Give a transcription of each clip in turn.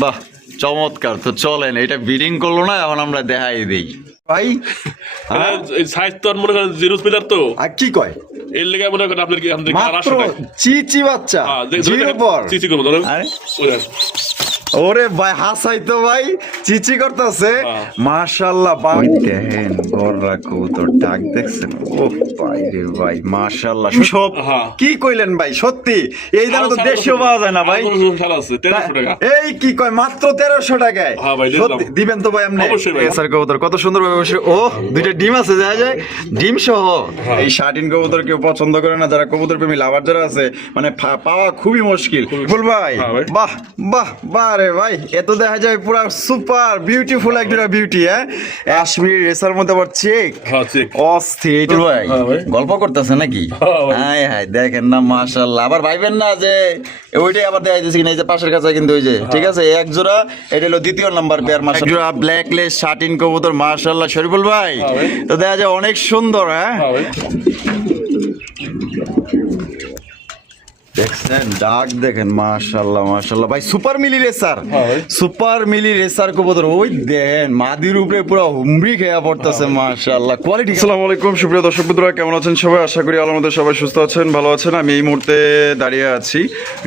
বাহ চমৎকার। তো চলেন, এটা বিডিং করলো না, এখন আমরা দেখাই দিই ভাই। সাইজ তো মনে করেন জিরো স্পিলার তো আর কি কয় এর লেগে মনে করেন আপনার কি মাত্র চিচি বাচ্চা জিরো পর। চিচি করবো ধরেন ওরে ভাই হাসাই তো ভাই, চিচি করতেছে মাশাআল্লাহ। ভাই দেখেন গররা কবুতর ডাক দেখছেন, ও ভাই রে ভাই মাশাআল্লাহ। সব কি কইলেন ভাই, সত্যি এই দামে তো দেশেও পাওয়া যায় না ভাই। এই কি কয় মাত্র 1300 টাকায় সত্যি দিবেন তো ভাই আপনি? এসার কবুতর কত সুন্দর ভাবে বসে, ও দুইটা ডিম আছে দেখা যায়, ডিম সহ। এই শার্টিন কবুতর কেউ পছন্দ করে না, যারা কবুতর প্রেমী লাভার যারা আছে, মানে পাওয়া খুবই মুশকিল। বল ভাই বাহ বাহ বাহ রে ভাই, এত দেখা যায় পুরো সুপার বিউটিফুল একটা বিউটি। হ্যাঁ কাশ্মীর রেসার মধ্যে আবার চেক অস্থির ভাই। গল্প করতেছে নাকি? হাই হাই দেখেন না মাশাআল্লাহ। আবার ভাইবেন না যে ওইটাই আবার দেখা যাচ্ছে কিনা, এই যে পাশের কাছে কিন্তু ওই যে ঠিক আছে এক জোড়া, এটা হলো দ্বিতীয় নাম্বার পেয়ার মাশাআল্লাহ, ব্ল্যাক লেস শার্টিন কবুতর মাশাআল্লাহ। শরীফুল ভাই তো দেখা যায় অনেক সুন্দর। হ্যাঁ দেখছেন ডাক দেখেন মাশাআল্লাহ মাশাআল্লাহ ভাই। সুপার মিলি রেসার, সুপার মিলি রেসার কবুতর ওই দেখেন মাদির উপরে পুরো হুমড়ি খেয়া পড়তেছে মাশাআল্লাহ কোয়ালিটি। আসসালামু আলাইকুম সুপ্রিয় দর্শক বন্ধুরা, কেমন আছেন সবাই? আশা করি আল্লাহর মধ্যে সবাই সুস্থ আছেন, ভালো আছেন। আমি এই মুহূর্তে দাঁড়িয়ে আছি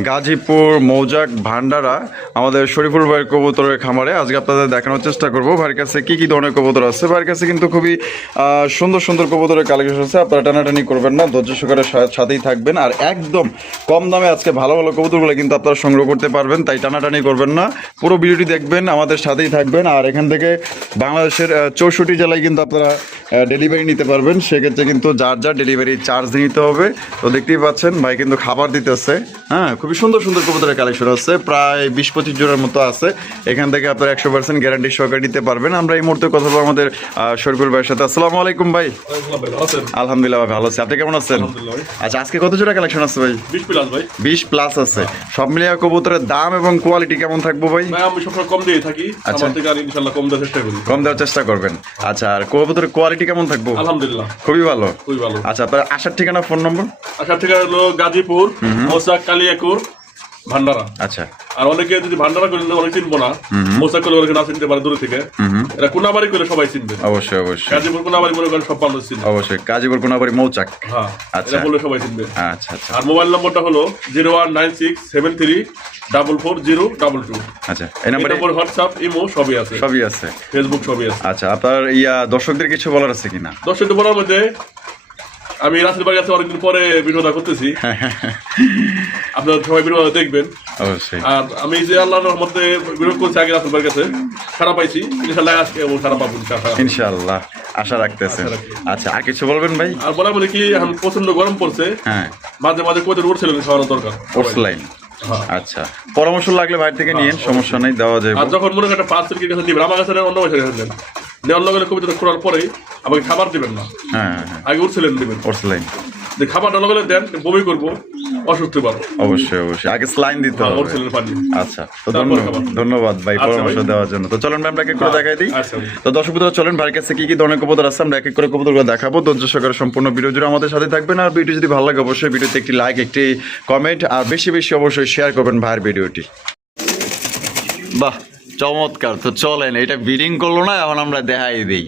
গাজীপুর মৌজাক ভান্ডারা আমাদের শরীফুল ভাইয়ের কবুতরের খামারে। আজকে আপনাদের দেখানোর চেষ্টা করবো ভাইয়ের কাছে কি কি ধরনের কবুতর আছে। ভাইয়ের কাছে কিন্তু খুবই সুন্দর সুন্দর কবুতরের কালেকশন আছে, আপনারা টানাটানি করবেন না, ধৈর্য সহকারে সাথেই থাকবেন। আর একদম কম দামে আজকে ভালো ভালো কবুতরগুলো কিন্তু আপনারা সংগ্রহ করতে পারবেন, তাই টানাটানি করবেন না, পুরো ভিডিওটি দেখবেন, আমাদের সাথেই থাকবেন। আর এখান থেকে বাংলাদেশের 64 জেলায় কিন্তু আপনারা ডেলিভারি নিতে পারবেন, সেক্ষেত্রে কিন্তু যার যার ডেলিভারি চার্জ নিতে হবে। তো দেখতেই পাচ্ছেন ভাই কিন্তু খাবার দিতেছে। হ্যাঁ খুবই সুন্দর সুন্দর কবুতরের কালেকশন আছে, প্রায় 20-25 জোড়ার মতো আছে। এখান থেকে আপনারা 100% গ্যারান্টি সহকারে নিতে পারবেন। আমরা এই মুহূর্তে কথা বলবো আমাদের শরীফুল ভাইয়ের সাথে। আসসালামু আলাইকুম ভাই। আলহামদুলিল্লাহ ভাই ভালো আছি, আপনি কেমন আছেন? আচ্ছা আজকে কত জোড়া কালেকশন আছে ভাই? 20 প্লাস আছে। সব মিলিয়ে কবুতরের দাম এবং কোয়ালিটি কেমন থাকবো ভাই? আমি সবসময় কম দিয়ে থাকি, আচ্ছা ইনশাআল্লাহ কম দেওয়ার চেষ্টা করি, কম দেওয়ার চেষ্টা করবেন। আচ্ছা আর কবুতরের কোয়ালিটি কেমন থাকবো? আলহামদুলিল্লাহ খুবই ভালো, খুবই ভালো। আচ্ছা আপনার আসার ঠিকানা, ফোন নম্বর? আসার ঠিকানা হলো গাজীপুর মোসাক কালিয়াকুর ভান্ডারা। আচ্ছা আর অনেকে যদি ভান্ডারা করলে অনেক চিনবো না, মোসাক করলে অনেকে না চিনতে পারে দূরে থেকে। এরা কোনাবাড়ি করলে সবাই চিনবে। অবশ্যই অবশ্যই গাজীপুর কোনাবাড়ি মনে করেন সব মানুষ চিনবে। অবশ্যই গাজীপুর কোনাবাড়ি মৌচাক। হ্যাঁ আচ্ছা বললে সবাই চিনবে। আচ্ছা আচ্ছা। আর মোবাইল নম্বরটা হলো 01967344022। আচ্ছা এই নম্বরে হোয়াটসঅ্যাপ ইমো সবই আছে, সবই আছে, ফেসবুক সবই আছে। আচ্ছা আপনার দর্শকদের কিছু বলার আছে কিনা? দর্শকদের বলার মধ্যে আমি রাসেল ভাইয়ের কাছে অনেকদিন পরে ভিডিওটা করতেছি, আপনারা সবাই ভিডিও দেখবেন অবশ্যই। আর আমি যে আল্লাহর রহমতে ভিডিও করছি আগে রাসেল ভাইয়ের কাছে, সারা পাইছি, ইনশাআল্লাহ আজকে এবং সারা পাবো ইনশাআল্লাহ, আশা রাখতেছেন। আচ্ছা আর কিছু বলবেন ভাই? আর বলার মধ্যে কি এখন প্রচন্ড গরম পড়ছে, হ্যাঁ মাঝে মাঝে কোথাও উঠছিল খাওয়ানো দরকার ওরসলাইন। আচ্ছা পরামর্শ লাগলে বাইরে থেকে নিয়েন, সমস্যা নেই, দেওয়া যাবে। আর যখন মনে করেন 5 তারিখের কাছে দিবেন, আমার কাছে অন্য বছর নেন, নেওয়ার লগে কবিতা খোলার পরেই আমাকে খাবার দিবেন না, হ্যাঁ আগে উঠছিলেন দিবেন ওরসলাইন, যে খাবারটা লগে দেন বমি করবো, অসুস্থ পাবো। অবশ্যই অবশ্যই আগে স্লাইন দিতে হবে। আচ্ছা তো ধন্যবাদ ভাই পরামর্শ দেওয়ার জন্য। তো চলেন আমরা এক এক করে দেখাই দিই। তো দর্শক বন্ধুরা চলেন ভাইয়ের কাছে কি কি ধরনের কবুতর আছে আমরা এক এক করে কবুতরগুলো দেখাবো। ধৈর্য সহকারে সম্পূর্ণ ভিডিও জুড়ে আমাদের সাথে থাকবেন। আর ভিডিও যদি ভালো লাগে অবশ্যই ভিডিওতে একটি লাইক, একটি কমেন্ট আর বেশি বেশি অবশ্যই শেয়ার করবেন ভাইয়ের ভিডিওটি। বাহ চমৎকার। তো চলেন, এটা বিডিং করলো না, এখন আমরা দেখাই দিই।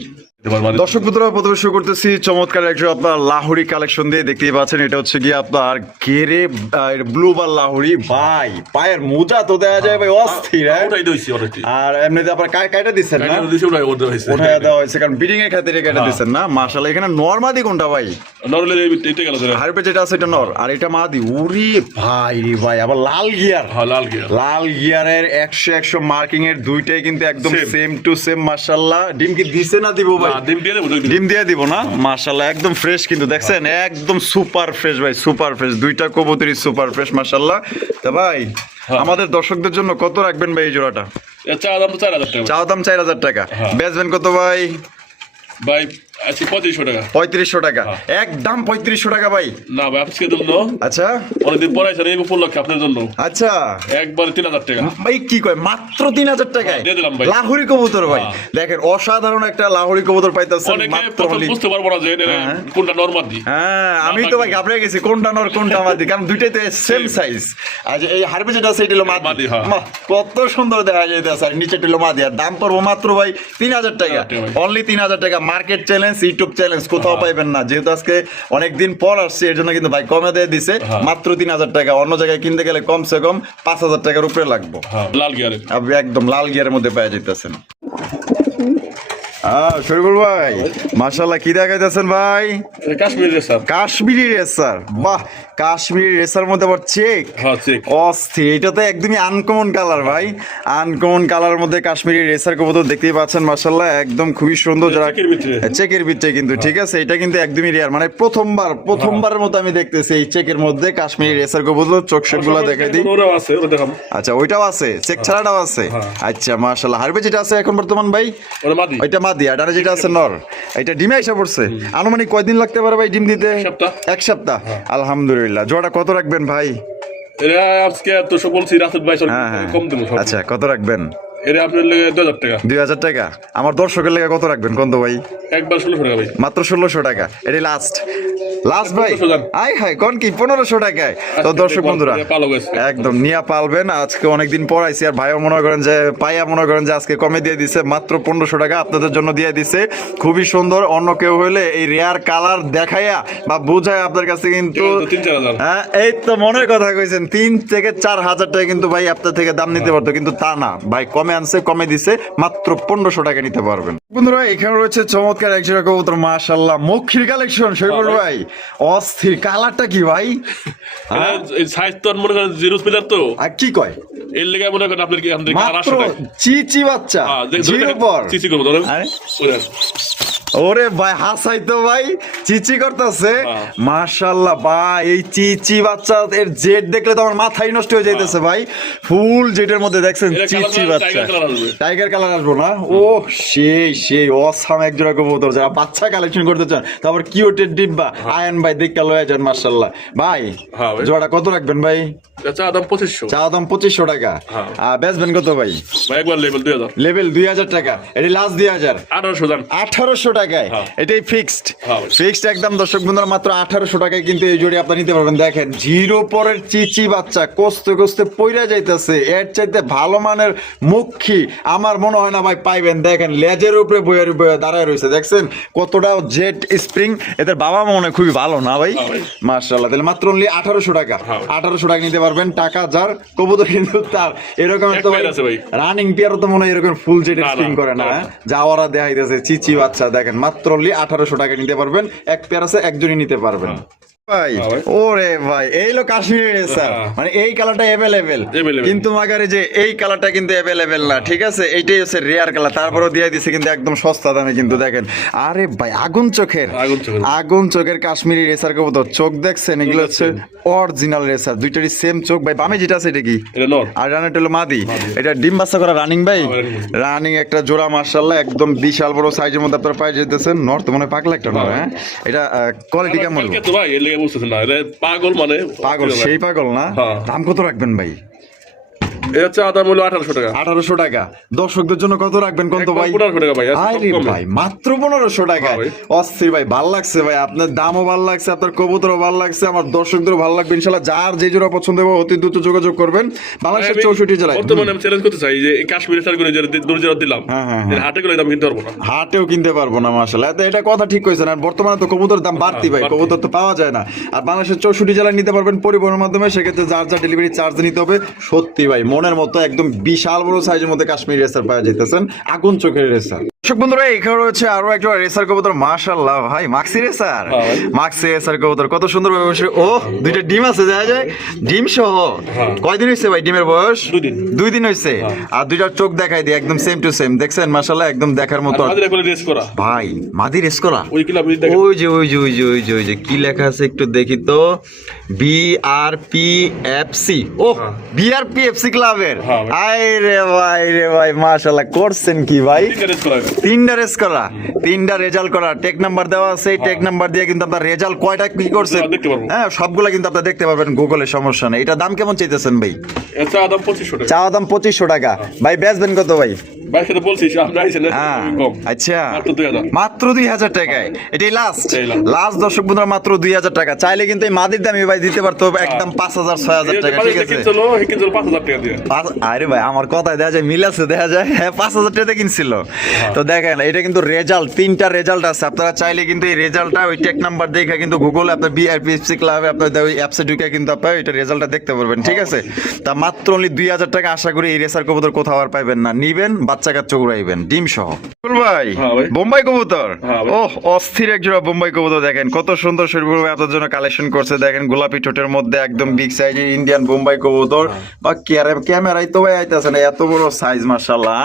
দর্শক বন্ধুরা প্রথমে শুরু করতেছি চমৎকার একটা আপনার লাহোরি কালেকশন দিয়ে। দেখতেই পাচ্ছেন এটা হচ্ছে গিয়ে আপনার গেরে ব্লু বা লাহোরি। ভাই পায়ের মোজা তো দেখা যায় ভাই অস্থির। আর এমনিতে আপনার কাইটা দিচ্ছেন না? ওঠায় দেওয়া হয়েছে কারণ বিডিং এর খাতিরে কাইটা দিচ্ছেন না। মাশাআল্লাহ এখানে নরমাদি কোনটা ভাই? হারপে যেটা আছে এটা নর আর এটা মাদি। উরি ভাই রে ভাই, আবার লাল গিয়ার, লাল গিয়ারের 100 মার্কিং এর দুইটাই কিন্তু একদম সেম টু সেম। মাশাআল্লাহ ডিম কি দিছে না দিব ভাই? ডিম দিয়ে দিব না। মাশাআল্লাহ একদম ফ্রেশ কিন্তু দেখছেন, একদম সুপার ফ্রেশ ভাই, সুপার ফ্রেশ। দুইটা কবুতরই সুপার ফ্রেশ মাশাআল্লাহ। তা ভাই আমাদের দর্শকদের জন্য কত রাখবেন ভাই এই জোড়াটা? চাওয়া দাম 4000 টাকা। বেচবেন কত ভাই? ভাই আজকে 3500 টাকা। 3500 টাকা, একদম 3500 টাকা ভাই। না ভাই আজকের জন্য আচ্ছা অনেকদিন পরে আইছেন এই উপলক্ষে আপনার জন্য আচ্ছা একবার 3000 টাকা ভাই। কি কয় মাত্র 3000 টাকায় দিয়ে দিলাম ভাই। লাহোরি কবুতর ভাই, দেখেন অসাধারণ একটা লাহোরি কবুতর পাইতেছেন অনেকে মাত্র প্রথম হলি। বুঝতে পারবো না যে এটা কোনটা নরমাদি। হ্যাঁ আমি তো ভাই ঘাবড়ে গেছি কোনটা নর কোনটা মাদি, কারণ দুইটাই তো সেম সাইজ। আর যে এই হারবে যেটা আছে এটা হলো মাদি। মাদি, হ্যাঁ। বাহ, কত সুন্দর দেখা যাইতেছে। আর নিচে হলো মাদি, আর দাম পড়বো মাত্র ভাই 3000 টাকা, অনলি 3000 টাকা। মার্কেট চ্যালেঞ্জ, ইউটিউব চ্যালেঞ্জ, কোথাও পাইবেন না। যেহেতু আজকে অনেকদিন পর আসছে এর জন্য কিন্তু ভাই কমে দিয়ে দিছে মাত্র 3000 টাকা। অন্য জায়গায় কিনতে গেলে কমসে কম 5000 টাকার উপরে লাগবে। লাল গিয়ারে আপনি একদম লাল গিয়ারের মধ্যে পেয়ে যেতেছেন। শরীফুল ভাই মাশাআল্লাহ কি দেখাইতেছেন ভাই? কাশ্মীরি রেসার। কাশ্মীরি রেসার, বাহ, কাশ্মীরি রেসার মধ্যে আবার চেক, হ্যাঁ চেক। অস্থির। এটা তো একদমই আনকমন কালার ভাই, আনকমন কালার মধ্যে কাশ্মীরি রেসার কবুতর দেখতেই পাচ্ছেন মাশাআল্লাহ, একদম খুবই সুন্দর। যারা চেকের ভিতরে কিন্তু ঠিক আছে, এটা কিন্তু একদমই রেয়ার, মানে প্রথমবারের মতো আমি দেখতেছি এই চেকের মধ্যে কাশ্মীরি রেসার কবুতর। চোখ শেপগুলো দেখাই দিই। আচ্ছা ওইটাও আছে, চেক ছাড়াটাও আছে। আচ্ছা মাশাআল্লাহ। হারবে যেটা আছে এখন বর্তমান ভাই ওইটা মাদি, আর ডানে যেটা আছে নর। এটা ডিমে এসে পড়ছে। আনুমানিক কয়দিন লাগতে পারে ভাই ডিম দিতে? এক সপ্তাহ। আলহামদুলিল্লাহ। জোড়া কত রাখবেন ভাই? এরা আজকে তো বলছি রাসেল ভাই কম দেবো। আচ্ছা কত রাখবেন? এরা আপনার লেগে 2000 টাকা। 2000 টাকা। আমার দর্শকের লেগে কত রাখবেন কোন তো ভাই? একবার 1600 টাকা ভাই। মাত্র 1600 টাকা। এটি লাস্ট ভাই। আই হাই কোন কি 1500 টাকায়? তো দর্শক বন্ধুরা একদম নিয়া পালবেন। আজকে অনেকদিন পর আইছি, আর ভাইও মনে করেন যে পাইয়া মনে করেন যে আজকে কমে দিয়ে দিছে, মাত্র 1500 টাকা আপনাদের জন্য দিয়ে দিছে। খুবই সুন্দর। অন্য কেউ হইলে এই রেয়ার কালার দেখাইয়া বা বুঝায় আপনার কাছে কিন্তু 3-4000। হ্যাঁ এই তো মনের কথা কইছেন, 3 থেকে 4000 টাকা কিন্তু ভাই আপনার থেকে দাম নিতে পারতো, কিন্তু তা না ভাই, কমে আনছে, কমে দিছে, মাত্র 1500 টাকা নিতে পারবেন। বন্ধুরা এখানে রয়েছে চমৎকার এক জোড়া কবুতর মাশাআল্লাহ, মক্ষীর কালেকশন। শরীফুল ভাই অস্থির। কালারটা কি ভাই? এই সাইজ তো মনে করেন জিরো স্পিলার তো। আর কি কয় এর লেগে মনে করেন আপনার কি মাত্র চিচি বাচ্চা জিরো পর। চিচি করব ধরেন। ওরে ভাই হাসাই তো ভাই, চিচি করতেছে মাশাআল্লাহ। ভাই এই চিচি বাচ্চা এর জেড দেখলে তো আমার মাথাই নষ্ট হয়ে যাইতেছে ভাই। ফুল জেডের মধ্যে দেখছেন চিচি বাচ্চা, টাইগার কালার আসবো না? ও সেই অসাম এক জোড়া কবুতর। যারা বাচ্চা কালেকশন করতে চান, তারপর কিউটের ডিব্বা আয়ন ভাই দেখতে লয়ে যান মাশাআল্লাহ। ভাই জোড়া কত রাখবেন ভাই? চা দাম 2500। চা দাম 2500 টাকা। বেচবেন কত ভাই? একবার লেভেল 2000। লেভেল 2000 টাকা। এটি লাস্ট 2000। 1800 টাকায় এটাই ফিক্সড। ফিক্সড একদম দর্শক বন্ধুরা, মাত্র 1800 টাকায় কিন্তু এই জোড়ি আপনি নিতে পারবেন। দেখেন জিরো পরের চিচি বাচ্চা কস্তে কস্তে পইরা যাইতেছে। এর চাইতে ভালো মানের মুখী আমার মনে হয় না ভাই পাইবেন। দেখেন লেজের উপরে বইয়া দাঁড়ায় রয়েছে, দেখছেন কতটা জেট স্প্রিং। এদের বাবা মনে হয় খুবই ভালো না ভাই? মাশাআল্লাহ। তাহলে মাত্র অনলি 1800 টাকা। 1800 টাকা নিতে পারবেন। টাকা যার কবুতর কিন্তু তার। এরকম একটা রানিং পেয়ারও তো মনে হয় এরকম ফুল জেট স্প্রিং করে না। যাওয়ারা দেখাইতেছে চিচি বাচ্চা। দেখেন মাত্র অনলি 1800 টাকা নিতে পারবেন। এক পেয়ার আছে, একজনই নিতে পারবেন ভাই। ওরে ভাই এই লো কাশ্মীরি রেসার, মানে এই কালারটা অ্যাভেলেবেল, কিন্তু মাগারে যে এই কালারটা কিন্তু অ্যাভেলেবেল না। ঠিক আছে, এইটাই হচ্ছে রেয়ার কালার। তারপরেও দিয়ে দিছে কিন্তু একদম সস্তা দামে। কিন্তু দেখেন আরে ভাই আগুন চোখের কাশ্মীরি রেসার কবুতর। চোখ দেখছেন, এগুলো হচ্ছে অরিজিনাল রেসার। দুইটারই সেম চোখ ভাই। বামে যেটা আছে এটা কি? আর রানাটা হলো মাদি। এটা ডিম বাচ্চা করা রানিং ভাই, রানিং একটা জোড়া মাশাআল্লাহ, একদম বিশাল বড় সাইজের মধ্যে আপনারা পাই যেতেছেন। নর তো মনে হয় পাগলা একটা নর। হ্যাঁ এটা কোয়ালিটি কেমন? পাগল মানে পাগল, সেই পাগল না? দাম কত রাখবেন ভাই? এটা চা দাম হলো 1800 টাকা। 1800 টাকা। দর্শকদের জন্য কত রাখবেন কোন তো ভাই? 1500 টাকা ভাই। আরে ভাই মাত্র 1500 টাকা। অস্থির ভাই, ভালো লাগছে ভাই। আপনার দামও ভালো লাগছে, আপনার কবুতরও ভালো লাগছে, আমার দর্শকদেরও ভালো লাগবে ইনশাআল্লাহ। যার যে জোড়া পছন্দ হবে অতি দ্রুত যোগাযোগ করবেন। বাংলাদেশের 64 জেলায়। বর্তমানে আমি চ্যালেঞ্জ করতে চাই যে এই কাশ্মীরি সারগুলো যে দূরজোড়া দিলাম, এর হাটে গেলে দাম কিনতে পারবো না। হাটেও কিনতে পারবো না মাশাআল্লাহ। এটা কথা ঠিক কইছেন। আর বর্তমানে তো কবুতরের দাম বাড়তি ভাই, কবুতর তো পাওয়া যায় না। আর বাংলাদেশের 64 জেলায় নিতে পারবেন পরিবহনের মাধ্যমে। সেক্ষেত্রে যার যা ডেলিভারি চার্জ নিতে হবে। সত্যি ভাই মনের মতো একদম বিশাল বড় সাইজের মধ্যে কাশ্মীরি রেসার পাওয়া যাইতেছেন, আগুন চোখের রেসার। দর্শক বন্ধুরা এখানে রয়েছে আরো একটা রেসার কবুতর মাশাআল্লাহ ভাই, মাক্সি রেসার। মাক্সি রেসার কবুতর কত সুন্দর ভাবে বসে। ও দুইটা ডিম আছে, দেখা যায় ডিম সহ। কয়দিন হয়েছে ভাই ডিমের বয়স? 2 দিন হয়েছে। আর দুইটার চোখ দেখাই দিয়ে একদম সেম টু সেম। দেখছেন মাশাআল্লাহ একদম দেখার মতো ভাই। মাদি রেস করা। ওই যে কি লেখা আছে একটু দেখি তো। BRPFC। ও BRPFC ক্লাবের। আরে ভাই মাশাআল্লাহ করছেন কি ভাই? তিনটা রেস করা, তিনটা রেজাল্ট করা, টেক নাম্বার দেওয়া আছে। এই টেক নাম্বার দিয়ে কিন্তু আপনার রেজাল্ট কয়টা কি করছে দেখতে পারবো। হ্যাঁ সবগুলা কিন্তু আপনি দেখতে পারবেন গুগলে, সমস্যা নেই। এটা দাম কেমন চাইতেছেন ভাই? এর চা দাম 2500 টাকা। চাওয়া দাম 2500 টাকা। ভাই বেচবেন কত ভাই? ভাই সেটা বলছি আমরা আইছেন হ্যাঁ কম। আচ্ছা মাত্র 2000। মাত্র 2000 টাকায় এটাই লাস্ট। এই last। লাস্ট দর্শক বন্ধুরা মাত্র 2000 টাকা। চাইলে কিন্তু এই মাদির দামই ভাই দিতে পারতো একদম 5000 6000 টাকা, ঠিক আছে? কিনছিল 5000 টাকা দিয়ে। আরে ভাই আমার কথায় দেখা যায় মিল আছে, দেখা যায় হ্যাঁ 5000 টাকা কিনছিল। তো দেখেন এটা কিন্তু রেজাল্ট, তিনটা রেজাল্ট আছে। আপনারা চাইলে কিন্তু এই রেজাল্টটা ওই টেক নাম্বার দেখে কিন্তু গুগলে আপনার বিআরপিএফসি ক্লাবে আপনার ওই অ্যাপসে ঢুকে কিন্তু আপনার এটা রেজাল্টটা দেখতে পারবেন, ঠিক আছে? তা মাত্র অনলি 2000 টাকা। আশা করি এই রেসার কবুতর কোথাও আর পাইবেন না। নিবেন বাচ্চা কাচ্চা উড়াইবেন ডিম সহ। ভাই হ্যাঁ ভাই। বোম্বাই কবুতর, হ্যাঁ ভাই। ওহ অস্থির এক জোড়া বোম্বাই কবুতর। দেখেন কত সুন্দর শরীর আপনার জন্য কালেকশন করছে। দেখেন গোলাপি ঠোঁটের মধ্যে একদম বিগ সাইজের ইন্ডিয়ান বোম্বাই কবুতর। বা ক্যামেরায় তো ভাই আইতাছে না, এত বড় সাইজ মাশাআল্লাহ,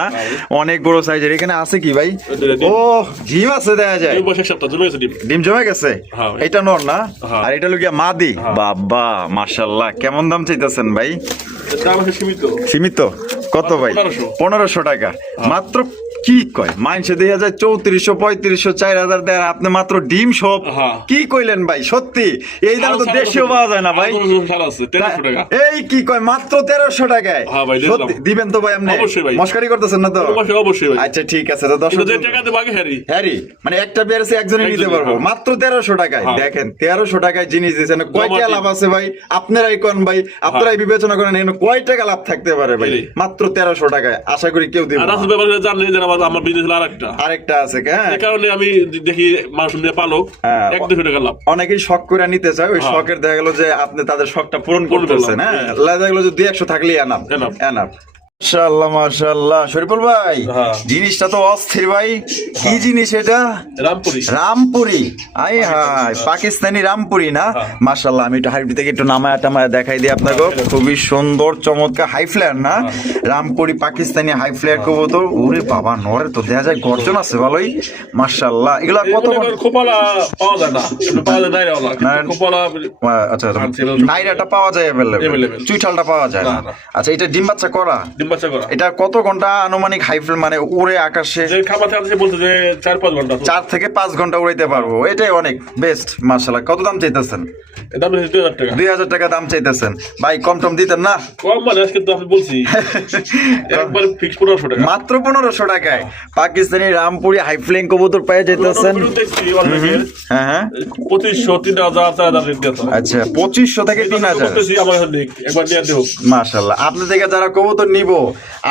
অনেক বড় সাইজের। এখানে আছে কি ভাই? ও ডিম আছে দেখা যায়, এই বছর সপ্তাহ জমে গেছে ডিম। ডিম জমে গেছে। হ্যাঁ ভাই। এটা নর না? হ্যাঁ। আর এটা লুকিয়া মাদি। বাবা মাশাআল্লাহ, কেমন দাম চাইতেছেন ভাই? এর দাম আছে সীমিত। সীমিত কত ভাই? 1500 টাকা মাত্র। কি কয় মাইনসে 3400 3500 4000 দেয়, আর আপনি মাত্র ডিম সব হ্যাঁ। কি কইলেন ভাই? সত্যি এই দামে তো দেশেও পাওয়া যায় না ভাই। 1300 টাকা। এই কি কয় মাত্র 1300 টাকায়? হ্যাঁ ভাই, দিয়ে সত্যি দিলাম। দিবেন তো ভাই? আপনি অবশ্যই ভাই। মস্কারি করতেছেন না তো? অবশ্যই অবশ্যই ভাই। আচ্ছা ঠিক আছে। তো দর্শক কিন্তু যে টাকা দেব আগে হ্যারি। হ্যারি মানে একটা পেয়ারসে একজনে নিতে একজনই, পারবো হ্যাঁ। মাত্র 1300 টাকায়। হ্যাঁ। দেখেন 1300 টাকায় জিনিস দিয়েছেন, কয়টা জমা লাভ আছে ভাই? আপনারাই কোন ভাই, আপনারাই বিবেচনা করেন এখানে কয় টাকা লাভ থাকতে পারে ভাই? এই। মাত্র 1300 টাকায়। আশা করি কেউ দিবে আর না। আসল ব্যাপারে জানলেন যে আমার বিজনেস হলো আরেকটা। আরেকটা আছে হ্যাঁ, এই কারণে আমি দেখি মানুষ নিয়ে পালক হ্যাঁ। 1-2 টাকা লাভ। অনেকেই শখ করে নিতে চায়, ওই হ্যাঁ। শখের দেখা গেল যে আপনি তাদের শখটা পূরণ পূরণ করতেছেন। করলাম। হ্যাঁ দেখা গেল যে 200 থাকলেই এনাফ Enough। এনাফ। মাশাআল্লাহ মাশাআল্লাহ শরীফুল ভাই, হ্যাঁ। জিনিসটা তো অস্থির ভাই। কি জিনিস এটা? রামপুরি। রামপুরি। আই হাই, পাকিস্তানি রামপুরি না? হ্যাঁ। মাশাআল্লাহ আমি একটু হাইট থেকে একটু নামায়া টামায়া দেখাই দিই আপনাকে। খুবই সুন্দর চমৎকার হাই ফ্লেয়ার না? রামপুরি পাকিস্তানি হাই ফ্লেয়ার কবুতর। ওরে বাবা, নরে তো দেখা যায় গর্জন আছে ভালোই মাশাআল্লাহ। এগুলা কত? খোপালা পাওয়া যায় না, এমনি পাওয়া যায় নাইরা ওলা। নাইরা- খোপালা আচ্ছা আনছি, নাইরাটা পাওয়া যায় অ্যাভেলেবল, Available। চুইঠালটা পাওয়া যায় না। না, না। আচ্ছা এটা ডিম বাচ্চা করা? ডিম বাচ্চা করা। এটা কত ঘন্টা আনুমানিক হাই ফ্লেয়ার মানে উড়ে আকাশে? যে খাবার থেকে বলতে যে 4-5 ঘন্টা। 4 থেকে 5 ঘন্টা উড়াইতে পারবো, এটাই অনেক বেস্ট মাশাআল্লাহ। কত দাম চাইতেছেন? এর দাম হচ্ছে 2000 টাকা। 2000 টাকা দাম চাইতেছেন ভাই, কম টম দিতেন না? কম মানে আজকে তো আমি বলছি একবার ফিক্স 1500 টাকা। মাত্র 1500 টাকায় পাকিস্তানি রামপুরি হাই ফ্লেইং কবুতর পেয়ে যেতেছেন। দেখছি অনলাইনে হ্যাঁ হ্যাঁ 2500 3000 4000 রেট দিতে হয়। আচ্ছা 2500 থেকে 3000। বলতেছি আমার এখানে একবার নিয়ে দেব। মাশাআল্লাহ, আপনি থেকে যারা কবুতর নিব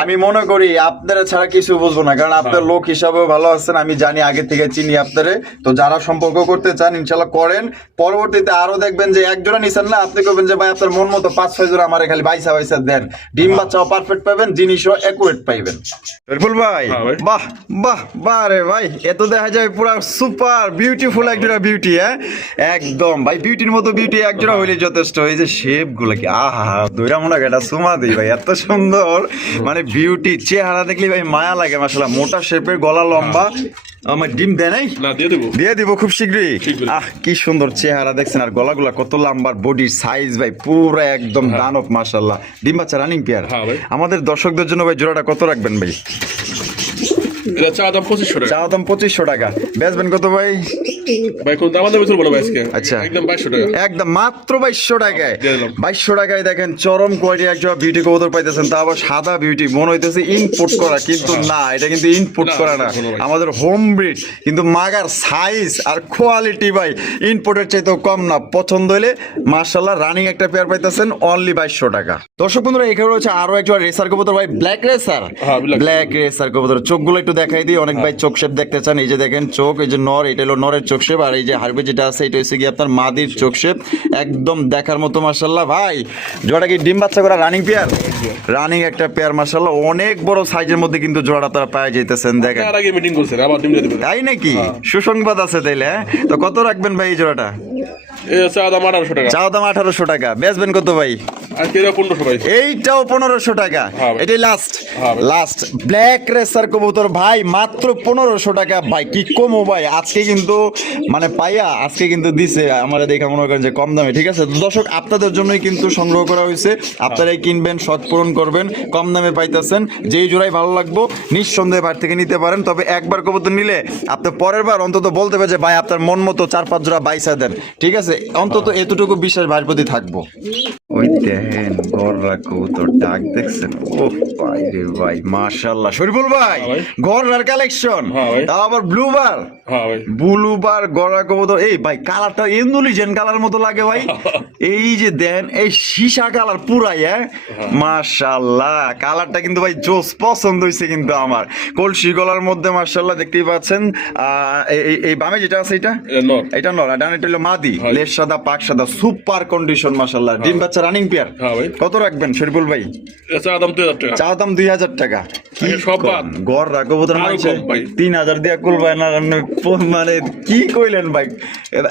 আমি মনে করি আপনারা ছাড়া কিছু বুঝবো না, কারণ আপনার লোক হিসাবেও ভালো আছেন, আমি জানি আগে থেকে চিনি আপনারে। তো যারা সম্পর্ক করতে চান ইনশাআল্লাহ করেন। পরবর্তীতে আরো দেখবেন যে এক জোড়া নিছেন না, আপনি কইবেন যে ভাই আপনার মন মতো 5-6 জোড়া আমারে খালি বাইসা বাইসা দেন। ডিম বাচ্চাও পারফেক্ট পাবেন, জিনিসও একুরেট পাইবেন। শরীফুল ভাই হ্যাঁ ভাই। বাহ বাহ বাহ রে ভাই, এত দেখা যায় পুরো সুপার বিউটিফুল এক জোড়া বিউটি। হ্যাঁ একদম ভাই বিউটির মতো বিউটি এক জোড়া হইলে যথেষ্ট। এই যে শেপ গুলো কি আহা, দইরা মনে এটা সুমা দিই ভাই, এত সুন্দর মানে বিউটি। চেহারা দেখলে ভাই মায়া লাগে মাশাআল্লাহ। মোটা শেপের, গলা লম্বা। আমার ডিম দেয় নাই? না দিয়ে দেব। দিয়ে দিব খুব শীঘ্রই। শীঘ্রই। আহ কি সুন্দর চেহারা দেখছেন, আর গলাগুলা কত লম্বা, বডির সাইজ ভাই পুরো একদম দানব মাশাআল্লাহ। ডিম বাচ্চা রানিং পেয়ার। হ্যাঁ ভাই। আমাদের দর্শকদের জন্য ভাই জোড়াটা কত রাখবেন ভাই? এটা চা দাম 2500 টাকা। চাওয়া দাম 2500 টাকা। বেচবেন কত ভাই? ভাই কোন দাম দামে চলবো না ভাই আজকে। আচ্ছা। একদম 2200 টাকা। একদম মাত্র 2200 টাকায়। দিয়ে দিলাম। 2200 টাকায় দেখেন চরম কোয়ালিটি একজোড়া বিউটি কবুতর পাইতেছেন, তা আবার সাদা বিউটি। মনে হইতেছে ইনপুট করা, কিন্তু না, এটা কিন্তু ইনপুট না, করা না, কোনো ভাই। আমাদের হোম ব্রিড। কিন্তু মাগার সাইজ আর কোয়ালিটি ভাই ইনপুটের চাইতেও কম না। পছন্দ হলে মাশাআল্লাহ রানিং একটা পেয়ার পাইতেছেন অনলি 2200 টাকা। দর্শক বন্ধুরা এখানে রয়েছে আরো একজোড়া রেসার কবুতর ভাই, ব্ল্যাক রেসার। হ্যাঁ, black। ব্ল্যাক রেসার কবুতর চোখগুলো একটু দেখাই দিই, অনেক ভাই চোখ শেপ দেখতে চান। এই যে দেখেন চোখ, এই যে নর, এটা হলো নরের চোখ শেপ, আর এই যে হারবে যেটা আছে এটা হচ্ছে কি আপনার মাদির চোখ শেপ। একদম দেখার মতো মাশাআল্লাহ ভাই। জোড়াটা কি ডিম বাচ্চা করা রানিং পেয়ার? রানিং একটা পেয়ার মাশাআল্লাহ, অনেক বড় সাইজের মধ্যে কিন্তু জোড়াটা তারা পাওয়া যাইতেছেন। দেখেন তার আগে মিটিং করছেন, আবার ডিম দিয়ে দেবেন। তাই নাকি? সুসংবাদ আছে তাইলে। হ্যাঁ তো কত রাখবেন ভাই এই জোড়াটা? এই চা দাম 1800 টাকা। চাও দাম 1800 টাকা। বেচবেন কত ভাই? আজকে এটা 1500 ভাই। এইটাও 1500 টাকা। হ্যাঁ ভাই। এটাই লাস্ট হ্যাঁ ভাই। লাস্ট ব্ল্যাক রেসার কবুতর ভাই মাত্র 1500 টাকা ভাই, কি কমো ভাই আজকে কিন্তু মানে পাইয়া আজকে কিন্তু দিছে আমরা দেখা মনে করেন যে কম দামে। ঠিক আছে, তো দর্শক আপনাদের জন্যই কিন্তু সংগ্রহ করা হয়েছে, আপনারাই কিনবেন, শখ পূরণ করবেন, কম দামে পাইতেছেন, যেই জোড়াই ভালো লাগবো নিঃসন্দেহে বাড়ি থেকে নিতে পারেন। তবে একবার কবুতর নিলে আপনি পরের বার অন্তত বলতে হবে যে ভাই আপনার মন মতো 4-5 জোড়া বাইসা দেন। ঠিক আছে, অন্তত এতটুকু বিশ্বাস ভাইয়ের প্রতি থাকবো। ওই দেখেন গররা কবুতর ডাক দেখছেন, ও ভাই রে ভাই মাশাআল্লাহ। শরীফুল ভাই ভাই। গররার কালেকশন, হ্যাঁ ভাই। তাও আবার ব্লুবার, হ্যাঁ ভাই। ব্লুবার গররা কবুতর। এই ভাই কালারটা ইন্দোনেশিয়ান কালার মতো লাগে ভাই। এই যে দেন এই সীসা কালার পুরাই, মাশাআল্লাহ কালারটা কিন্তু ভাই জোস, পছন্দ হয়েছে কিন্তু আমার। কলসি গলার মধ্যে মাশাআল্লাহ দেখতেই পাচ্ছেন। এই বামে যেটা আছে এটা এটা নর, আর ডানেরটা হলো মাদি, লেজ সাদা পাক সাদা, সুপার কন্ডিশন মাশাআল্লাহ। ডিম বাচ্চা রানিং পেয়ার। হ্যাঁ ভাই। কত রাখবেন শরীফুল ভাই? এটা দাম 3000 টাকা। চাও দাম 2000 টাকা। কি সব বাদ। গড় রাখো বোধহয় আরো মাইছে কম ভাই। 3000 দিয়া কুলবাই না, মানে কি কইলেন ভাই?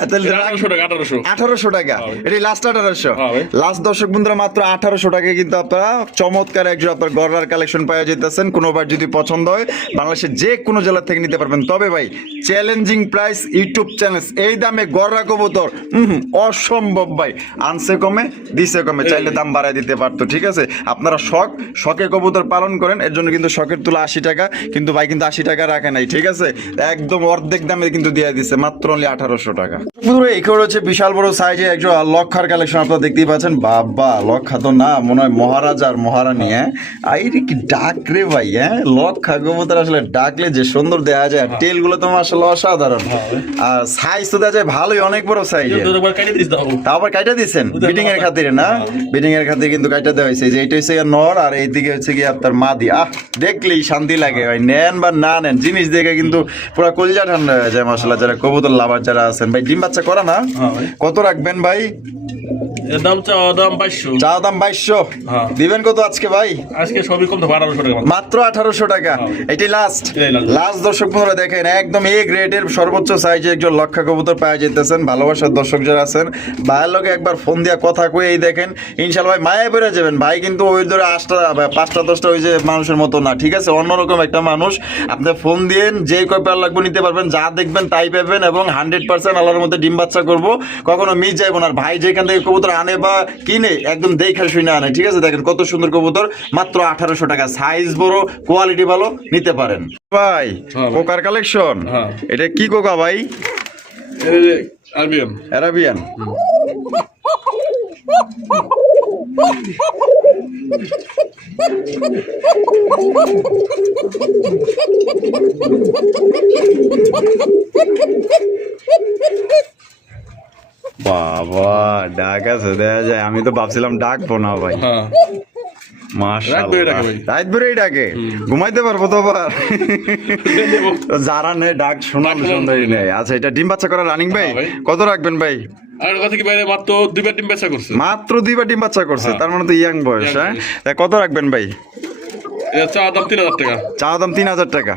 তাহলে 1800 টাকা 1800। 1800 টাকা। হ্যাঁ ভাই। এটাই লাস্ট 1800। হ্যাঁ ভাই। লাস্ট দর্শক বন্ধুরা মাত্র 1800 টাকায় কিন্তু আপনারা চমৎকার একজন আপনার গড়ার কালেকশন পাওয়া যেতেছেন। কোনোবার যদি পছন্দ হয় বাংলাদেশের যে কোনো জেলা থেকে নিতে পারবেন। তবে ভাই চ্যালেঞ্জিং প্রাইস, ইউটিউব চ্যানেল, এই দামে গড়া কবুতর অসম্ভব ভাই। আনছে কমে দিছে কমে, চাইলে দাম বাড়ায় দিতে পারতো। ঠিক আছে, আপনারা শখে কবুতর পালন করেন, এর জন্য কিন্তু শখের তুলা 80 টাকা, কিন্তু ভাই কিন্তু 80 টাকা রাখে নাই। ঠিক আছে, একদম অর্ধেক দামে কিন্তু দিয়ে দিচ্ছে মাত্র অনলি 1800 টাকা। এখানে হচ্ছে বিশাল বড় সাইজে একজন লক্ষার কালেকশন আপনারা দেখতেই পাচ্ছেন। বাবা লক্ষা তো না, মনে হয় মহারাজ আর মহারানী। আইরে কি ডাক রে ভাই, লক্ষা কবুতর আসলে ডাকলে যে সুন্দর দেখা যায়, টেল গুলো তো মাশাআল্লাহ অসাধারণ, আর সাইজ তো দেখা যায় ভালোই, অনেক বড় সাইজ। তারপর কাইটা দিচ্ছেন বিডিং এর খাতিরে না, বিডিং এর খাতিরে কিন্তু কাইটা দেওয়া হয়েছে। যে এইটা হচ্ছে নর আর এইদিকে হচ্ছে কি আপনার মাদি। দেখলেই শান্তি লাগে ভাই, নেন বা না নেন জিনিস দেখে কিন্তু পুরো কলিজা ঠান্ডা হয়ে যায় মাশাআল্লাহ। যারা কবুতর লাভার যারা আছেন ভাই, ডিম বাচ্চা করা না, কত রাখবেন ভাই? দাম চাওয়া দাম 2200। চাওয়া দাম 2200। দিবেন কত আজকে ভাই? আজকে সবই কম তো 1800 টাকা মাত্র 1800 টাকা। এটাই লাস্ট এটাই last। লাস্ট দর্শক বন্ধুরা দেখেন একদম এ গ্রেডের সর্বোচ্চ সাইজে একজন লক্ষা কবুতর পাওয়া যেতেছেন। ভালোবাসার দর্শক যারা আছেন ভাইয়ের লগে একবার ফোন দিয়া কথা কই, এই দেখেন ইনশাআল্লাহ ভাই মায়া বেড়ে যাবেন। ভাই কিন্তু ওই ধরে 5টা 10টা ওই যে মানুষের মতো না। ঠিক আছে, অন্যরকম একটা মানুষ। আপনি ফোন দিয়েন, যে কয় পেয়ার লাগবে নিতে পারবেন, যা দেখবেন তাই পাবেন, এবং 100% আল্লাহর মধ্যে ডিম বাচ্চা করবো, কখনো মিস যাইব না। আর ভাই যেখান থেকে কবুতর আনে বা কিনে একদম দেখা শুনে আনে। ঠিক আছে, দেখেন কত সুন্দর কবুতর, মাত্র 1800 টাকা। সাইজ বড়, কোয়ালিটি ভালো, নিতে পারেন ভাই। কোকার কালেকশন, এটা কি কোকা ভাই? আরবিয়ান। অ্যারাবিয়ান। বাবা ডাক আছে দেখা যায়, আমি তো ভাবছিলাম ডাকবো না ভাই। মাশাআল্লাহ রাত বেরেই ডাকে, ঘুমাইতে পারবো তো আবার। যারা নেই ডাক শোনার সুন্দরই নেই। আচ্ছা, এটা ডিম বাচ্চা করা রানিং ভাই, কত রাখবেন ভাই? আর কথা কি বাইরে মাত্র 2বার ডিম বাচ্চা করছে। মাত্র 2বার ডিম বাচ্চা করছে, তার মানে তো ইয়াং বয়স। কত রাখবেন ভাই? এটা চাওয়া দাম 3000 টাকা। চাওয়া দাম 3000 টাকা।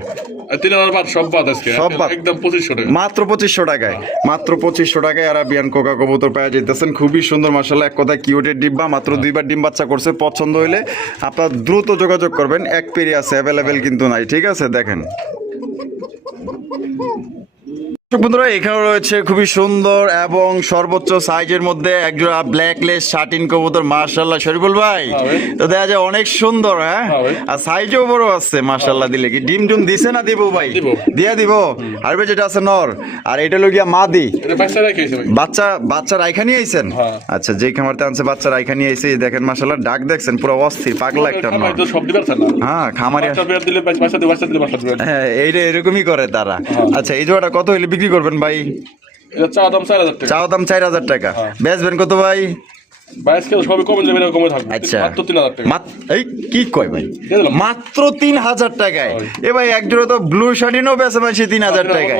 3000 বাদ সব বাদ আজকে সব বাদ একদম 2500 টাকা। মাত্র 2500 টাকায়, মাত্র 2500 টাকায় আরাবিয়ান কোকা কবুতর পাওয়া যেতেছেন। খুবই সুন্দর মাশাআল্লাহ, এক কথায় কিউটের ডিব্বা। মাত্র 2বার ডিম বাচ্চা করছে। পছন্দ হইলে আপনারা দ্রুত যোগাযোগ করবেন, এক পেরি আছে, অ্যাভেলেবেল কিন্তু নাই। ঠিক আছে, দেখেন বন্ধুরা এখানে রয়েছে খুবই সুন্দর এবং সর্বোচ্চ সাইজের মধ্যে একজোড়া ব্ল্যাকলেস শাটিন কবুতর। মাশাআল্লাহ শরীফুল ভাই, তো দেখা যায় অনেক সুন্দর। আর সাইজও বড় আছে মাশাআল্লাহ। দিলে কি ডিম ডুম দিছে না দিব ভাই? দিয়া দিব। আর যেটা আছে নর, আর এটা হলো গিয়া মাদি। বাচ্চা রাইখা নিয়ে আইছেন? আচ্ছা, যে খামারতে আনছে বাচ্চা রাইখা নিয়ে আইছে। দেখেন মাশাআল্লাহ ডাক দেখছেন, পুরো অস্থির পাগলা একটা নর। খামারি এইটা এরকমই করে তারা। আচ্ছা, এই জোড়াটা কত হইলে বিক্রি করবেন ভাই? এটা চাওয়া দাম 4000 টাকা। চাওয়া দাম 4000 টাকা। বেচবেন কত ভাই? 22 কিলো সবই কমে যাবে, না কমে থাকবে। আচ্ছা, মাত্র 3000 টাকা। এই কি কয় ভাই, মাত্র 3000 টাকায়? এ ভাই একজোড়া তো ব্লু শার্টিনও বেচে মাসে 3000 টাকায়।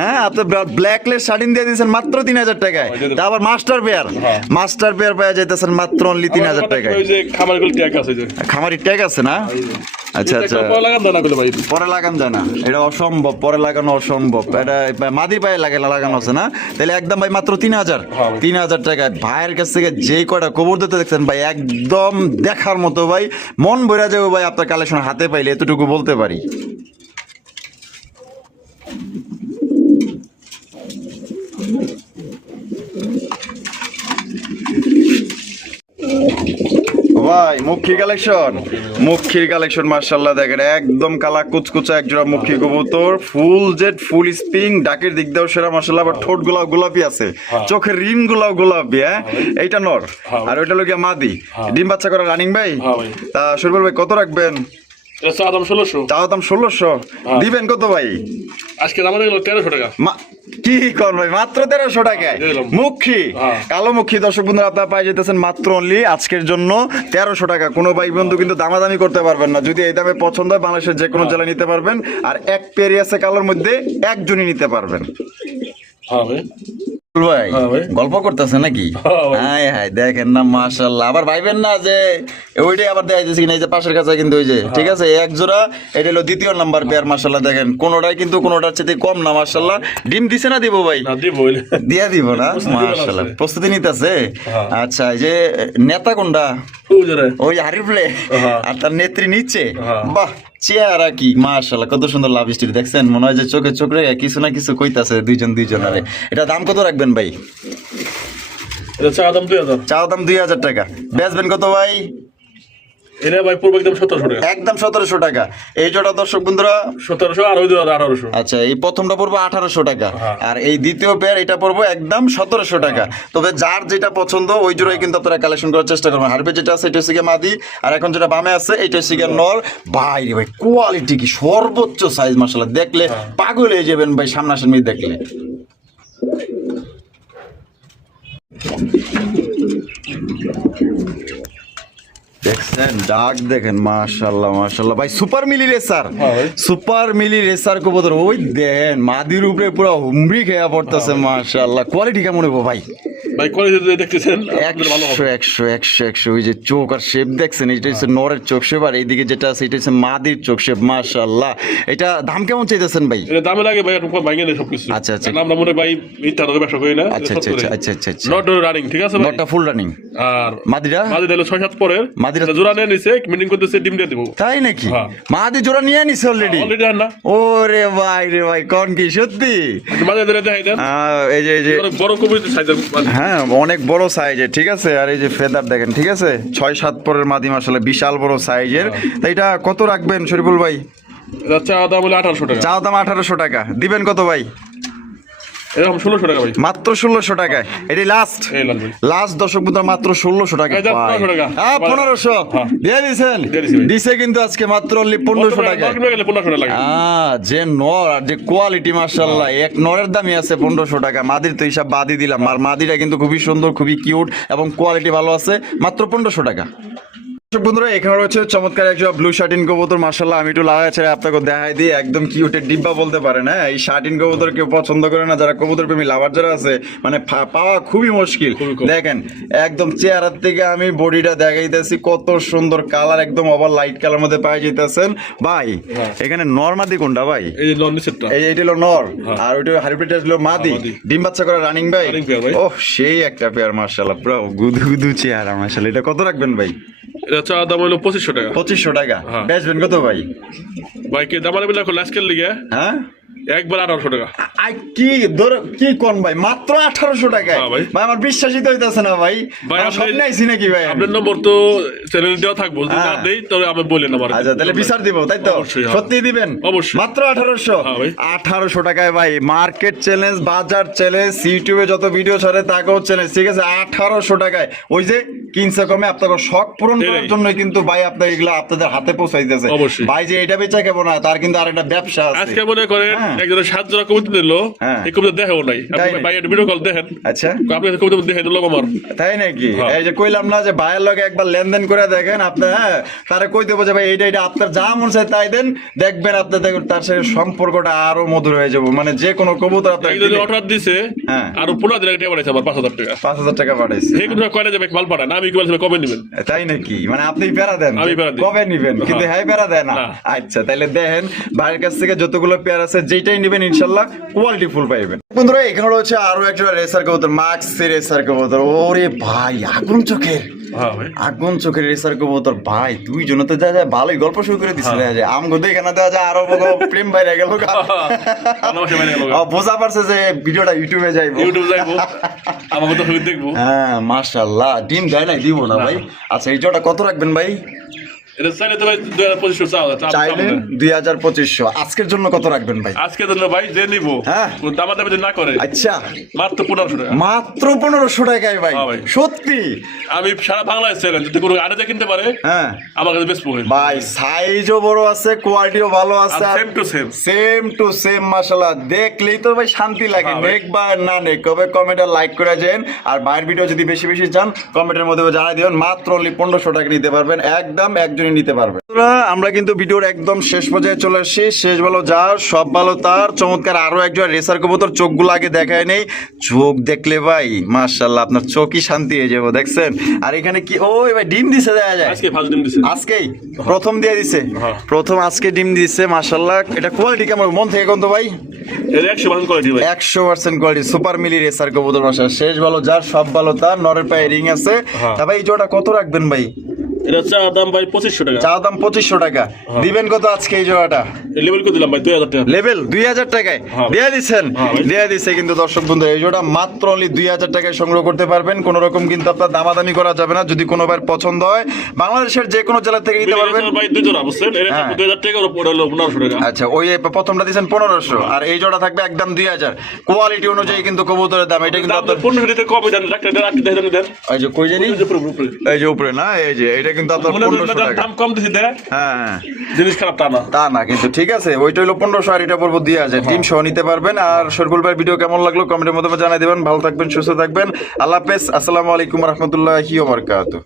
হ্যাঁ, আপনি ব্ল্যাকলেস শার্টিন দিয়ে দিয়েছেন মাত্র 3000 টাকায়। তা আবার মাস্টার পেয়ার পাওয়া যাইতেছেন মাত্র অনলি 3000 টাকায়। ওই যে খামারিগুলো ট্যাগ আছে, যে খামারি ট্যাগ আছে না? আচ্ছা আচ্ছা, পরে লাগান দাও না করলে ভাই। পরে লাগান যায় না, এটা অসম্ভব, পরে লাগানো অসম্ভব। এটা মাদির পায়ে লাগানো আছে না, তাহলে একদম ভাই মাত্র 3000, 3000 টাকায় ভাইয়ের কাছ থেকে যেই কয়টা কবর দিতে দেখছেন ভাই, একদম দেখার মতো ভাই, মন ভরে যাবে ভাই আপনার কালেকশন হাতে পাইলে, এতটুকু বলতে পারি। ভাই মুখির কালেকশন মাশাআল্লাহ দেখেন, একদম কালা কুচকুচা একজোড়া মুখী কবুতর, ফুল জেড, ফুল স্প্রিং, ডাকের দিক দিয়েও সেরা মাশাআল্লাহ, আবার ঠোঁট গুলাও গোলাপি আছে, চোখের রিম গুলাও গোলাপি। হ্যাঁ, এইটা নর আর ওইটা লোক মাদি, ডিম বাচ্চা করা রানিং ভাই। তা সুরবল ভাই কত রাখবেন? চা দাম 1600। চা দাম 1600, দিবেন কত ভাই? আজকে দাম হলো 1300 টাকা। কি কর ভাই, মাত্র 1300 টাকায় মুখী, কালো মুখী। দর্শক বন্ধুরা আপনারা পাই যেতেছেন মাত্র অনলি আজকের জন্য 1300 টাকা। কোনো ভাই বন্ধু কিন্তু দামাদামি করতে পারবেন না, যদি এই দামে পছন্দ হয় বাংলাদেশের যে কোনো জেলায় নিতে পারবেন। আর এক পেয়ারি আছে কালোর মধ্যে, একজনই নিতে পারবেন। ভাই গল্প করতেছে নাকি? হ্যাঁ হ্যাঁ, দেখেন না মাশাআল্লাহ, আবার ভাইবেন না যে ওইটাই আবার দেখা যাচ্ছে কিনা, এই যে পাশের কাছে কিন্তু ওই যে ঠিক আছে, এক জোড়া, এটা হলো দ্বিতীয় নাম্বার পেয়ার মাশাআল্লাহ। দেখেন কোনোটাই কিন্তু কোনোটার চেয়ে কম না মাশাআল্লাহ। ডিম দিছে না দিব ভাই? দিয়া দিব না মাশাআল্লাহ, প্রস্তুতি নিতেছে। আচ্ছা, এই যে নেতা কোনটা? ওই হারিফলে, আর তার নেত্রী নিচ্ছে। বাহ, চেহারা কি মাশাআল্লাহ, কত সুন্দর লাভ স্টোরি দেখছেন, মনে হয় যে চোখে চোখ রেখে কিছু না কিছু কইতাছে দুইজনের। এটা দাম কত রাখবেন ভাই? চা দাম 2000। চা দাম 2000 টাকা। বেচবেন কত ভাই? এটা ভাই পূর্ব একদম 1700 টাকা। একদম 1700 টাকা। এই জোড়া দর্শক বন্ধুরা 1700, আর ওই 1800। আচ্ছা, এই প্রথমটা পড়বো 1800 টাকা, আর এই দ্বিতীয় পেয়ার এটা পড়বো একদম 1700 টাকা। তবে যার যেটা পছন্দ ওই জোড়াই কিন্তু আপনারা কালেকশন করার চেষ্টা করবেন। হারবে যেটা আছে এটা হচ্ছে গিয়ে মাদি, আর এখন যেটা বামে আছে এটা হচ্ছে গিয়ে নর। ভাই রে ভাই, কোয়ালিটি কি সর্বোচ্চ সাইজ মাশাআল্লাহ, দেখলে পাগল হয়ে যাবেন ভাই সামনাসামনি দেখলে। দেখছেন ডাক, দেখেন মাশাআল্লাহ মাশাআল্লাহ ভাই, সুপার মিলি রেসার কবুতর। ওই দেখেন মাদির উপরে পুরো হুমড়ি খেয়া পড়তেছে মাশাআল্লাহ। কোয়ালিটি কেমন হবে ভাই? ভাই কোয়ালিটি দেখতেছেন 100 ওই যে চোখ আর শেপ দেখছেন, এটা হচ্ছে নরের চোখ শেপ, আর এইদিকে যেটা আছে এটা হচ্ছে মাদির চোখ শেপ মাশাআল্লাহ। এটা দাম কেমন চাইতেছেন ভাই? এটা দামে লাগে ভাই, একটু ভাঙিয়ে দেয় সবকিছু। আচ্ছা আচ্ছা, আমরা মনে ভাই মিথ্যা ধরে ব্যবসা করি না। আচ্ছা আচ্ছা আচ্ছা আচ্ছা আচ্ছা, নট রানিং, ঠিক আছে ভাই? নটটা ফুল রানিং, আর মাদিটা হলো 6-7 পরের। মাদিটা জোড়া নিয়ে নিছে, মিটিং করতেছে, ডিম দিয়ে দিব। তাই নাকি? মাদি জোড়া নিয়ে নিছে অলরেডি? না। ওরে ভাই রে ভাই, কোন কি সত্যি? মাদি ধরে দেখাই দেন। এই যে বড় কবিতা সাইজের, হ্যাঁ অনেক বড় সাইজের, ঠিক আছে। আর এই যে ফেদার দেখেন, ঠিক আছে, 6-7 পরের মাদি মাশাআল্লাহ, বিশাল বড় সাইজের। তো এটা কত রাখবেন শরীফুল ভাই? চা দাম হলো 1800 টাকা। চা দাম 1800 টাকা। দিবেন কত ভাই? এরকম 1600 টাকা ভাই। মাত্র 1600 টাকায়। এটি লাস্ট দর্শক বন্ধুরা, মাত্র 1600 টাকা। 1500 দিয়ে দিয়েছেন? দিছে কিন্তু আজকে মাত্র অনলি 1500 টাকা। যে নর আর যে কোয়ালিটি মাশাআল্লাহ, এক নরের দামই আছে 1500 টাকা। মাদির তো হিসাব বাদই দিলাম, আর মাদিটা কিন্তু খুবই সুন্দর, খুবই কিউট এবং কোয়ালিটি ভালো আছে, মাত্র 1500 টাকা। বন্ধুরা এখানে রয়েছে চমৎকার একজন ব্লু শার্টিন কবুতর মাশাআল্লাহ। আমি একটু লাগা ছেড়ে আপনাকে দেখাই দিই, একদম কিউটের ডিব্বা বলতে পারেন। হ্যাঁ, এই শার্টিন কবুতর কেউ পছন্দ করে না, যারা কবুতর প্রেমী লাভার যারা আছে, মানে পাওয়া খুবই মুশকিল। দেখেন একদম চেহারার থেকে আমি বডিটা দেখাইতেছি, কত সুন্দর কালার, একদম ওভার লাইট কালার মধ্যে পাই যেতেছেন ভাই। এখানে নর মাদি কোনটা ভাই? এই এইটা হলো নর, আর ওইটা হাইব্রিড হলো মাদি। ডিম বাচ্চা করে রানিং ভাই। ওহ, সেই একটা পেয়ার মাশাআল্লাহ, পুরো গুদু গুদু চেহারা মাশাআল্লাহ। এটা কত রাখবেন ভাই? এটা চা দাম হলো 2500 টাকা। 2500 টাকা। বেচবেন কত ভাই? ভাই কি দাম আলাদা করে লাস্কের লিগে? হ্যাঁ, একবার 1800 টাকা। কি কোন ভাই, মাত্র 1800 টাকায়? ভাই আমার বিশ্বাসই তো হইতাছে না ভাই। স্বপ্নে আইছি নাকি ভাই? আপনার নম্বর তো চ্যানেলে দেওয়া থাকবো, যদি না দেই তবে আমি বলেন আমার। আচ্ছা, তাহলে বিচার দিব, তাই তো? সত্যি দিবেন? অবশ্যই। মাত্র 1800 টাকায় ভাই, মার্কেট চ্যালেঞ্জ, বাজার চ্যালেঞ্জ, ইউটিউবে যত ভিডিও ছাড়ে তাকেও চ্যালেঞ্জ, ঠিক আছে? 1800 টাকায় ওই যে কিনছে কমে, আপনাদের শখ পূরণ করার জন্য কিন্তু ভাই আপনার এগুলা আপনাদের হাতে পৌঁছাই দিতেছে ভাই। যে এটা বেচা কেমন হয়, তার কিন্তু আরেকটা ব্যবসা আছে। আজকে মনে করেন একজনের 7 জোড়া কবুতর দিল, পাঠাইলো হ্যাঁ। এই কবিতা দেখাও নাই তাই আপনি নাকি? ভাই একটা ভিডিও কল দেখেন আচ্ছা আপনি কবিতা দেখে দিল আমার তাই নাকি হ্যাঁ। এই যে কইলাম না যে ভাইয়ের লগে একবার লেনদেন করে দেখেন আপনি হ্যাঁ তারে কই দেবো যে ভাই এইটা আপনার যা মন চায় তাই দেন দেখবেন আপনি দেখুন তার সাথে সম্পর্কটা আরো মধুর হয়ে যাবে মানে যে কোনো কবুতর আপনার এই যদি অর্ডার দিছে হ্যাঁ। আর 15 দিন টাকা পাঠাইছে আমার 5000 টাকা 5,000 টাকা পাঠাইছে এই কথা কয়না যাবে মাল পাঠান আমি কি বলছি কবে নেবেন তাই নাকি মানে আপনি পেয়ারা দেন আমি পেয়ারা দিই। কবে নিবেন কিন্তু হ্যাঁ পেয়ারা দেয় না না। আচ্ছা তাহলে দেখেন ভাইয়ের কাছ থেকে যতগুলো পেয়ার আছে যেটাই নিবেন ইনশাল্লাহ কোয়ালিটি ফুল পাইবেন বন্ধুরা এখানে রয়েছে আরো একটা রেসার কবুতর মাক্সি রেসার কবুতর ওরে ভাই আগুন চোখের হ্যাঁ ভাই আগুন চোখের রেসার কবুতর ভাই দুই জন তো যা ভালোই গল্প শুরু করে দিচ্ছে দেখা যায় আমগো তো এখানে দেওয়া যায় আরো প্রেম বাইরে গেল ভালোবাসা বাইরে গেল বোঝা পারছে যে ভিডিওটা ইউটিউবে যাইবো ইউটিউব যাইবো আমাকে তো হয়ে দেখবো হ্যাঁ মাশাআল্লাহ ডিম দেয় নাই দিব না ভাই আচ্ছা এই জোড়া কত রাখবেন ভাই এটা চাইলে তো ভাই 2025 চাইলে 2,2500 আজকের জন্য কত রাখবেন ভাই আজকে জন্য ভাই যে নিবো হ্যাঁ। কোন দামা দামি যদি না করে আচ্ছা মাত্র 1500 টাকা মাত্র 1500 টাকায় ভাই হ্যাঁ ভাই। সত্যি আমি সারা বাংলাদেশ চ্যালেঞ্জ যদি কোনো আড়াতে কিনতে পারে হ্যাঁ আমার কাছে বেশ পড়ে ভাই সাইজও বড় আছে কোয়ালিটিও ভালো আছে same to same same to same মাশাআল্লাহ দেখলেই তো ভাই শান্তি লাগে হ্যাঁ ভাই। নেক বা না নেক কবে কমেন্টে লাইক করে যান আর ভাইয়ের ভিডিও যদি বেশি বেশি চান কমেন্টের মধ্যে জানাই দিবেন মাত্র only 1500 টাকা নিতে পারবেন একদম একজনই নিতে পারবেন আমরা কিন্তু ভিডিওর একদম শেষ পর্যায়ে চলে আসছি শেষ ভালো যার সব ভালো তার চমৎকার আরো একজন রেসার কবুতর চোখগুলো আগে দেখায় নেই চোখ দেখলে ভাই মাশাআল্লাহ আপনার চোখই শান্তি হয়ে যাবে দেখছেন আর এখানে কি ওই ভাই ডিম দিছে দেখা যায় আজকে ফার্স্ট দিন দিছে আজকেই প্রথম দিয়ে দিছে হ্যাঁ। প্রথম আজকে ডিম দিছে মাশাআল্লাহ এটা কোয়ালিটি কেমন মন থেকে কোন তো ভাই এর 100% কোয়ালিটি ভাই 100% কোয়ালিটি সুপার মিলি রেসার কবুতর বাসা শেষ ভালো যার সব ভালো তার নরের পায়ে রিং আছে হ্যাঁ। তা ভাই এই জোড়া কত রাখবেন ভাই এটা চা দাম ভাই 2500 টাকা চা দাম 2500 টাকা দিবেন কত আজকে এই জোড়াটা লেভেল করে দিলাম ভাই 2000 টাকা লেভেল 2000 টাকায় হ্যাঁ। দিয়ে দিচ্ছেন হ্যাঁ ভাই। দিয়ে দিচ্ছে কিন্তু দর্শক বন্ধু এই জোড়া মাত্র only 2000 টাকায় সংগ্রহ করতে পারবেন কোনো রকম কিন্তু আপনার দামাদামি করা যাবে না যদি কোনো বার পছন্দ হয় বাংলাদেশের যে কোনো জেলা থেকে নিতে পারবেন ভাই দুই জোড়া বুঝছেন এর হ্যাঁ। 2000 টাকা আর পড়ে হলো 1500 টাকা আচ্ছা ওই প্রথমটা দিয়েছেন 1500 আর এই জোড়া থাকবে একদম 2000 কোয়ালিটি অনুযায়ী কিন্তু কবুতরের দাম এটা কিন্তু দাম আপনার 1500 টাকা কবে জানেন রাখতে দেন দেন এই যে কই জানি এই যে উপরে এই যে উপরে না এই যে এটা কিন্তু আপনার মনে 1500 টাকা দাম কম দিছি দেন হ্যাঁ জিনিস খারাপ তা না তা না কিন্তু ঠিক আছে ওইটা হলো 1500 আর এটা পড়বো 2000 টিম সহ নিতে পারবেন আর শরকুল ভাইয়ের ভিডিও কেমন লাগলো কমেন্টের মধ্যে জানাই দিবেন ভালো থাকবেন সুস্থ থাকবেন আল্লাহ হাফেজ আসসালামু আলাইকুম রহমতুল্লাহি ওয়া বারাকাতুহু